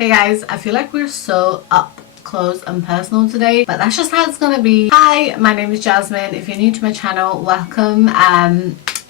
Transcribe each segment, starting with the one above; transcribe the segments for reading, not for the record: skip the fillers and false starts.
Hey guys, I feel like we're so up close and personal today, but that's just how it's gonna be. Hi, my name is Jasmine. If you're new to my channel, welcome.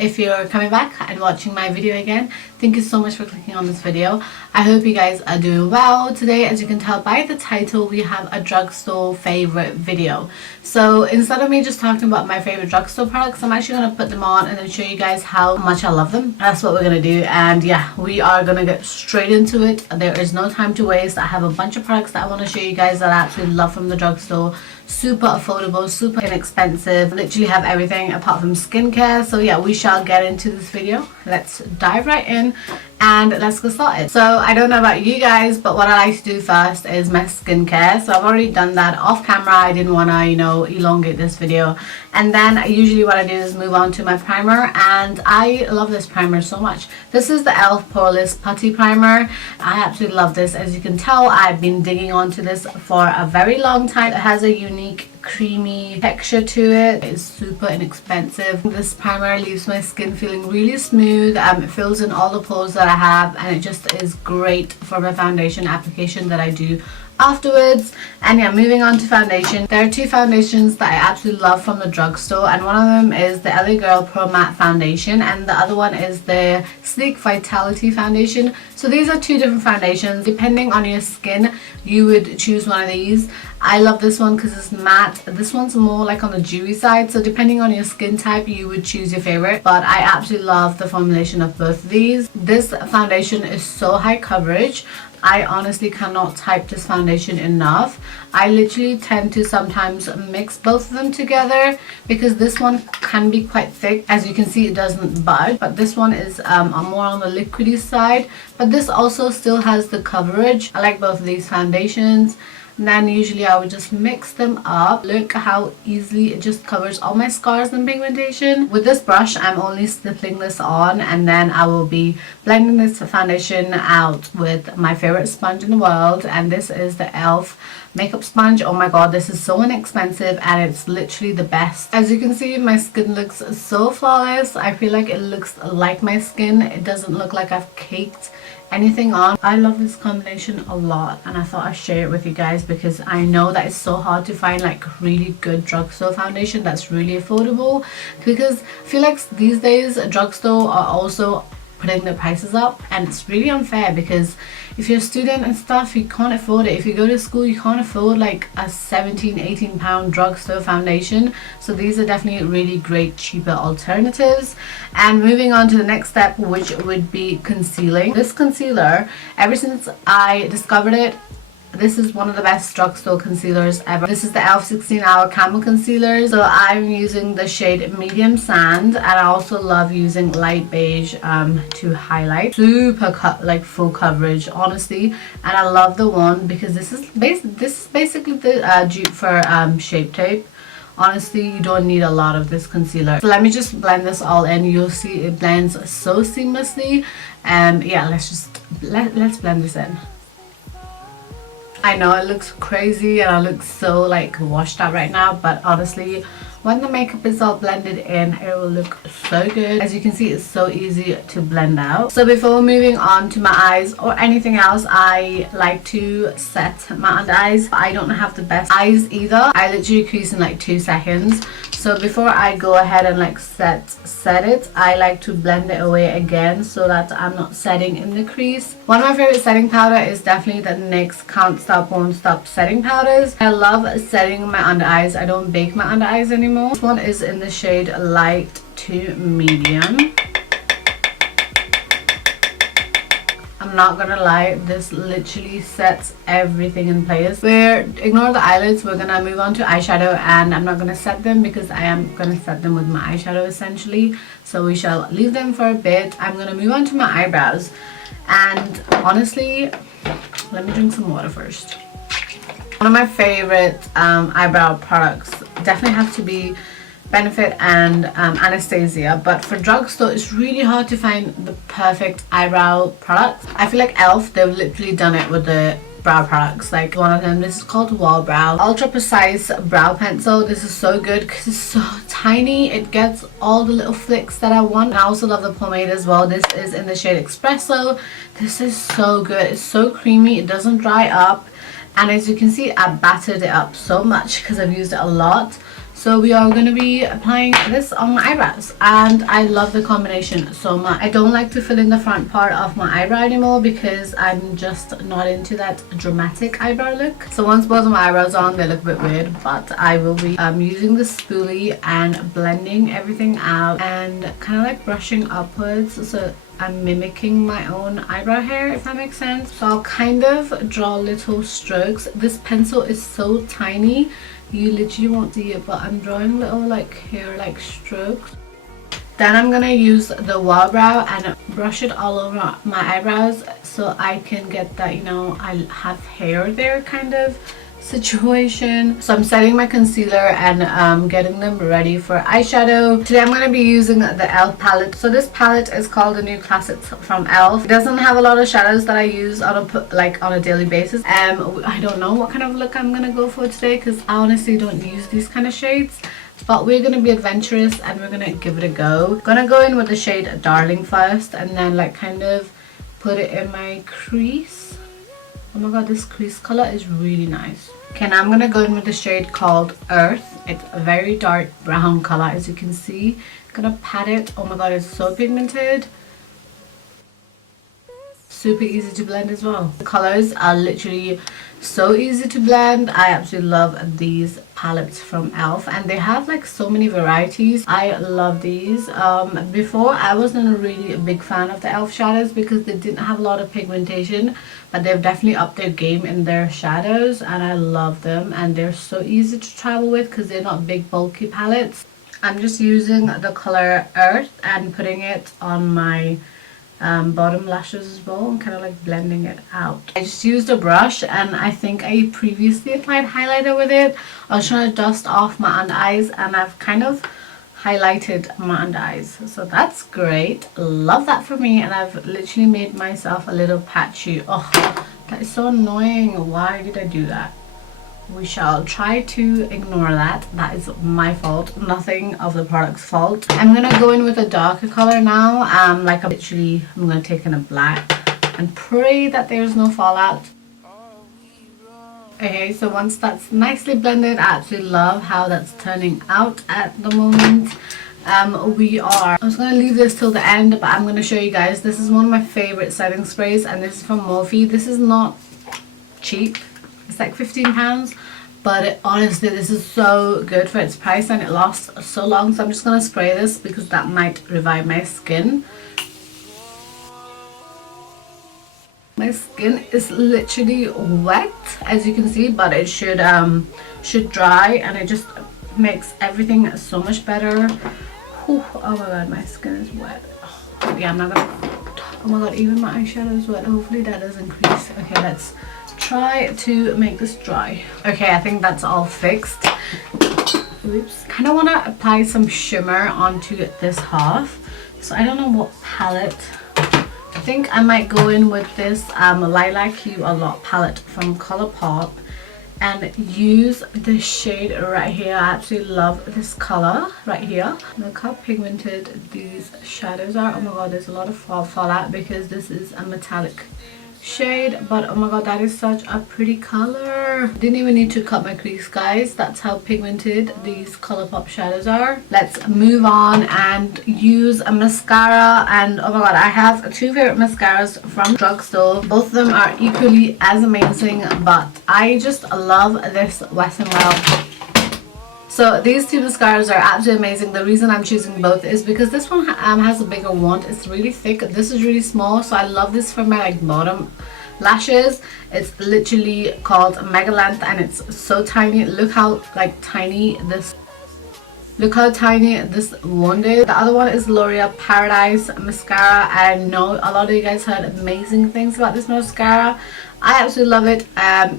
If you're coming back and watching my video again, thank you so much for clicking on this video. I hope you guys are doing well. Today, as you can tell by the title, we have a drugstore favorite video. So instead of me just talking about my favorite drugstore products, I'm actually going to put them on and then show you guys how much I love them. That's what we're going to do, and yeah, we are going to get straight into it. There is no time to waste. I have a bunch of products that I want to show you guys that I absolutely love from the drugstore. Super affordable, super inexpensive, literally have everything apart from skincare. So yeah, we shall get into this video. Let's dive right in and let's get started. So I don't know about you guys, but what I like to do first is my skincare. So I've already done that off camera. I didn't want to, you know, elongate this video. And then usually what I do is move on to my primer, and I love this primer so much. This is the e.l.f. Poreless Putty primer. I absolutely love this. As you can tell, I've been digging onto this for a very long time. It has a unique creamy texture to it. It's super inexpensive. This primer leaves my skin feeling really smooth. It fills in all the pores that I have, and it just is great for my foundation application that I do afterwards. And yeah, moving on to foundation, there are two foundations that I absolutely love from the drugstore, and one of them is the LA Girl Pro.MATTE foundation, and the other one is the Sleek Vitality foundation. So these are two different foundations. Depending on your skin, you would choose one of these. I love this one because it's matte. This one's more like on the dewy side, so depending on your skin type, you would choose your favorite, but I absolutely love the formulation of both of these. This foundation is so high coverage. I honestly cannot type this foundation enough. I literally tend to sometimes mix both of them together because this one can be quite thick. As you can see, it doesn't budge, but this one is more on the liquidy side, but this also still has the coverage. I like both of these foundations. And then usually I would just mix them up. Look how easily it just covers all my scars and pigmentation. With this brush, I'm only stippling this on, and then I will be blending this foundation out with my favorite sponge in the world, and this is the e.l.f. makeup sponge. Oh my god, this is so inexpensive and it's literally the best. As you can see, my skin looks so flawless. I feel like it looks like my skin. It doesn't look like I've caked anything on. I love this combination a lot, and I thought I'd share it with you guys because I know that it's so hard to find like really good drugstore foundation that's really affordable, because I feel like these days drugstore are also putting the prices up, and it's really unfair because if you're a student and stuff, you can't afford it. If you go to school, you can't afford like a 17-18 pound drugstore foundation. So these are definitely really great cheaper alternatives. And moving on to the next step, which would be concealing. This concealer, ever since I discovered it, this is one of the best drugstore concealers ever. This is the e.l.f. 16-hour Camo Concealer. So I'm using the shade Medium Sand, and I also love using light beige to highlight. Super full coverage, honestly. And I love the WONT because this is basically the dupe for Shape Tape. Honestly, you don't need a lot of this concealer. So let me just blend this all in. You'll see it blends so seamlessly. And yeah, let's blend this in. I know it looks crazy and I look so like washed out right now, but honestly, when the makeup is all blended in, it will look so good. As you can see, it's so easy to blend out. So before moving on to my eyes or anything else, I like to set my under eyes. I don't have the best eyes either. I literally crease in like 2 seconds. So before I go ahead and like set it, I like to blend it away again so that I'm not setting in the crease. One of my favorite setting powder is definitely the NYX Can't Stop Won't Stop setting powders. I love setting my under eyes. I don't bake my under eyes anymore. This one is in the shade light to medium. I'm not gonna lie, this literally sets everything in place. Ignore the eyelids, we're gonna move on to eyeshadow, and I'm not gonna set them because I am gonna set them with my eyeshadow essentially. So we shall leave them for a bit. I'm gonna move on to my eyebrows, and honestly, let me drink some water first. One of my favorite eyebrow products definitely has to be Benefit and Anastasia, but for drugstore it's really hard to find the perfect eyebrow products. I feel like e.l.f. they've literally done it with the brow products, like one of them. This is called Wall Brow Ultra Precise Brow Pencil. This is so good because it's so tiny. It gets all the little flicks that I want. And I also love the pomade as well. This is in the shade Espresso. This is so good. It's so creamy. It doesn't dry up. And as you can see, I battered it up so much because I've used it a lot. So we are going to be applying this on my eyebrows, and I love the combination so much. I don't like to fill in the front part of my eyebrow anymore because I'm just not into that dramatic eyebrow look. So once both of my eyebrows are on, they look a bit weird, but I will be using the spoolie and blending everything out and kind of like brushing upwards, so I'm mimicking my own eyebrow hair, if that makes sense. So I'll kind of draw little strokes. This pencil is so tiny, you literally won't see it, but I'm drawing little like hair like strokes. Then I'm gonna use the Wall Brow and brush it all over my eyebrows so I can get that, you know, I have hair there kind of situation. So I'm setting my concealer and getting them ready for eyeshadow. Today I'm going to be using the e.l.f. palette. So this palette is called the New Classics from e.l.f. It doesn't have a lot of shadows that I use on a daily basis. I don't know what kind of look I'm going to go for today because I honestly don't use these kind of shades. But we're going to be adventurous and we're going to give it a go. I'm going to go in with the shade Darling first and then like kind of put it in my crease. Oh my god, this crease color is really nice. Okay, now I'm going to go in with the shade called Earth. It's a very dark brown color, as you can see. I'm going to pat it. Oh my god, it's so pigmented. Super easy to blend as well. The colors are literally so easy to blend. I absolutely love these palettes from e.l.f. and they have like so many varieties. I love these. Before I wasn't really a big fan of the e.l.f. shadows because they didn't have a lot of pigmentation, but they've definitely upped their game in their shadows and I love them, and they're so easy to travel with because they're not big bulky palettes. I'm just using the color Earth and putting it on my bottom lashes as well and kind of like blending it out. I just used a brush and I think I previously applied highlighter with it. I was trying to dust off my under eyes and I've kind of highlighted my under eyes, so that's great. Love that for me, and I've literally made myself a little patchy. Oh, that is so annoying. Why did I do that? We shall try to ignore that. That is my fault, nothing of the product's fault. I'm gonna go in with a darker color now. I'm gonna take in a black and pray that there's no fallout. Okay, so once that's nicely blended, I absolutely love how that's turning out at the moment. I was going to leave this till the end, but I'm going to show you guys. This is one of my favorite setting sprays, and this is from Morphe. This is not cheap. It's like £15, but honestly, this is so good for its price and it lasts so long. So I'm just going to spray this because that might revive my skin. My skin is literally wet, as you can see, but it should dry, and it just makes everything so much better. Whew, oh my god, my skin is wet. Oh, yeah, I'm not gonna. Oh my god, even my eyeshadow is wet. Hopefully that doesn't crease. Okay, let's try to make this dry. Okay, I think that's all fixed. Oops. Kind of want to apply some shimmer onto this half, so I don't know what palette. I think I might go in with this Lilac You A Lot palette from Colourpop and use the shade right here. I absolutely love this color right here. Look how pigmented these shadows are. Oh my god, there's a lot of fallout because this is a metallic shade, but oh my god, that is such a pretty color. Didn't even need to cut my crease, guys. That's how pigmented these Colourpop shadows are. Let's move on and use a mascara. And oh my god, I have two favorite mascaras from Drugstore. Both of them are equally as amazing, but I just love this Wet n Wild. So these two mascaras are absolutely amazing. The reason I'm choosing both is because this one has a bigger wand. It's really thick. This is really small, so I love this for my like bottom lashes. It's literally called Mega Length and it's so tiny. Look how like tiny this wand is. The other one is L'Oreal Paradise mascara. I know a lot of you guys heard amazing things about this mascara. I absolutely love it.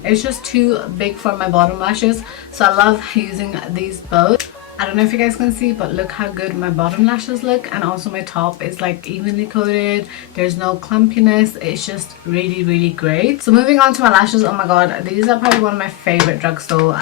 It's just too big for my bottom lashes, so I love using these both. I don't know if you guys can see, but look how good my bottom lashes look, and also my top is like evenly coated. There's no clumpiness. It's just really, really great. So moving on to my lashes. Oh my god, these are probably one of my favorite drugstore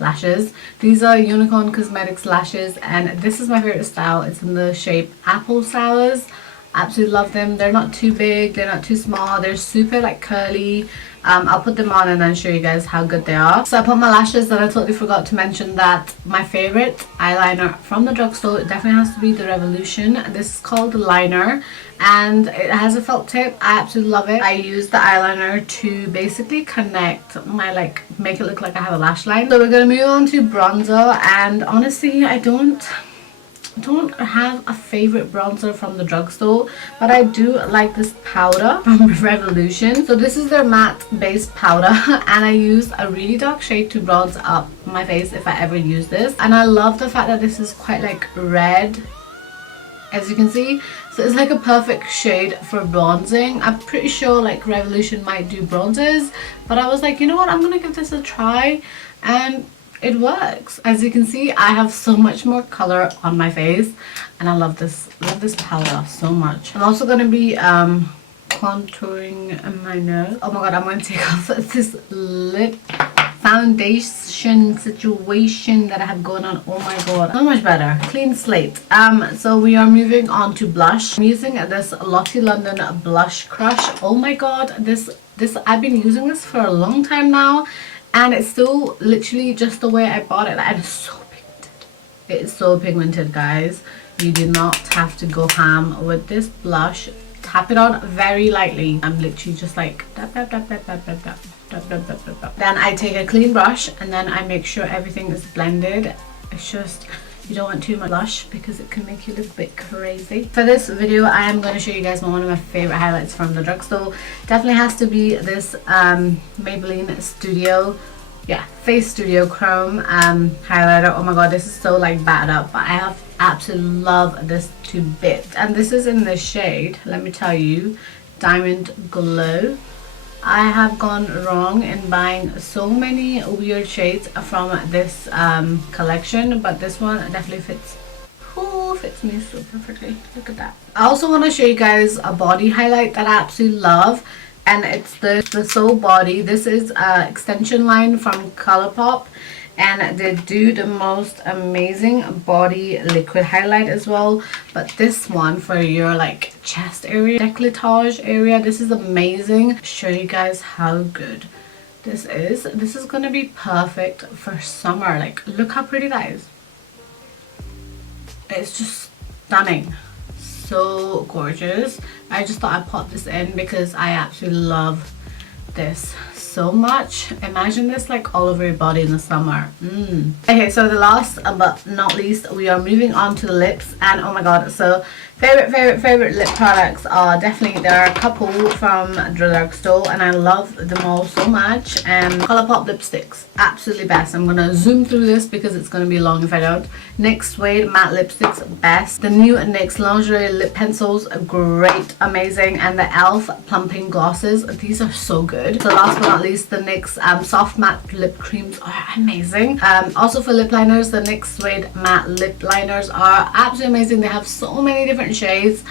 lashes. These are Unicorn Cosmetics lashes, and this is my favorite style. It's in the shape Apple Sours. Absolutely love them. They're not too big, they're not too small, they're super like curly. I'll put them on and then show you guys how good they are. So I put my lashes, and I totally forgot to mention that my favorite eyeliner from the drugstore definitely has to be the Revolution. This is called the Liner, and it has a felt tip. I absolutely love it. I use the eyeliner to basically connect my, like, make it look like I have a lash line. So we're gonna move on to bronzer, and honestly I don't have a favorite bronzer from the drugstore, but I do like this powder from Revolution. So this is their matte base powder, and I use a really dark shade to bronze up my face if I ever use this. And I love the fact that this is quite like red, as you can see. So it's like a perfect shade for bronzing. I'm pretty sure like Revolution might do bronzers, but I was like, you know what, I'm gonna give this a try, and it works. As you can see, I have so much more color on my face, and I love this powder so much. I'm also going to be contouring my nose. Oh my god, I'm going to take off this lip foundation situation that I have going on. Oh my god, so much better. Clean slate. So we are moving on to blush. I'm using this Lottie London Blush Crush. Oh my god, this I've been using this for a long time now, and it's still literally just the way I bought it, and it's so pigmented. It is so pigmented, guys. You do not have to go ham with this blush. Tap it on very lightly. I'm literally just like tap, tap, tap, tap, tap, tap, tap, tap, tap, tap, tap, tap. Then I take a clean brush, and then I make sure everything is blended. It's just, you don't want too much blush because it can make you look a bit crazy. For this video, I am going to show you guys one of my favorite highlights from the drugstore. Definitely has to be this Maybelline Studio, Face Studio Chrome highlighter. Oh my god, this is so like battered up, but I absolutely love this to bits. And this is in the shade, let me tell you, Diamond Glow. I have gone wrong in buying so many weird shades from this collection, but this one definitely fits me so perfectly. Look at that. I also want to show you guys a body highlight that I absolutely love, and it's the Soul Body. This is an extension line from ColourPop, and they do the most amazing body liquid highlight as well. But this one for your like chest area, décolletage area, this is amazing. Show you guys how good this is. This is gonna be perfect for summer. Like, look how pretty that is. It's just stunning, so gorgeous. I just thought I'd pop this in because I absolutely love this so much. Imagine this like all over your body in the summer. Okay, so the last but not least, we are moving on to the lips. And oh my god, so favorite lip products are definitely, there are a couple from the drugstore, and I love them all so much. ColourPop lipsticks, absolutely best. I'm gonna zoom through this because it's gonna be long if I don't. NYX Suede matte lipsticks, best. The new NYX lingerie lip pencils, great, amazing. And the ELF plumping glosses, these are so good. So last but not least, the NYX soft matte lip creams are amazing. Also for lip liners, the NYX Suede matte lip liners are absolutely amazing. They have so many different shades,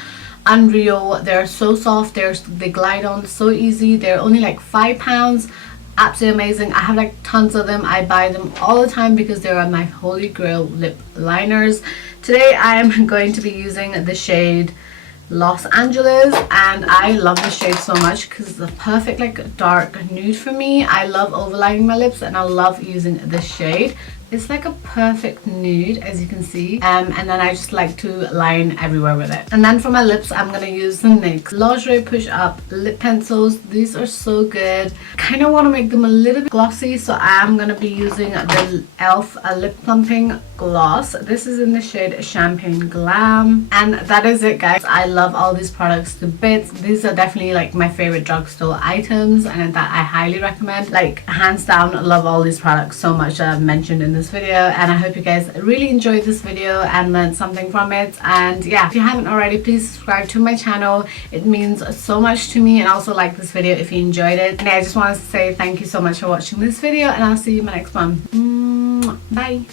unreal. They're so soft, they glide on so easy. They're only like £5, absolutely amazing. I have like tons of them. I buy them all the time because they are my holy grail lip liners. Today I am going to be using the shade Los Angeles, and I love this shade so much because it's a perfect like dark nude for me. I love overlining my lips, and I love using this shade. It's like a perfect nude, as you can see, and then I just like to line everywhere with it. And then for my lips, I'm gonna use the NYX Lingerie Push Up lip pencils. These are so good. Kind of want to make them a little bit glossy, so I'm gonna be using the ELF lip plumping gloss. This is in the shade Champagne Glam, and that is it, guys. I love all these products to bits. These are definitely like my favorite drugstore items, and that I highly recommend. Like, hands down, love all these products so much that I've mentioned in this video. And I hope you guys really enjoyed this video and learned something from it. And yeah, if you haven't already, please subscribe to my channel. It means so much to me. And also like this video if you enjoyed it. And I just want to say thank you so much for watching this video, and I'll see you in my next one. Bye.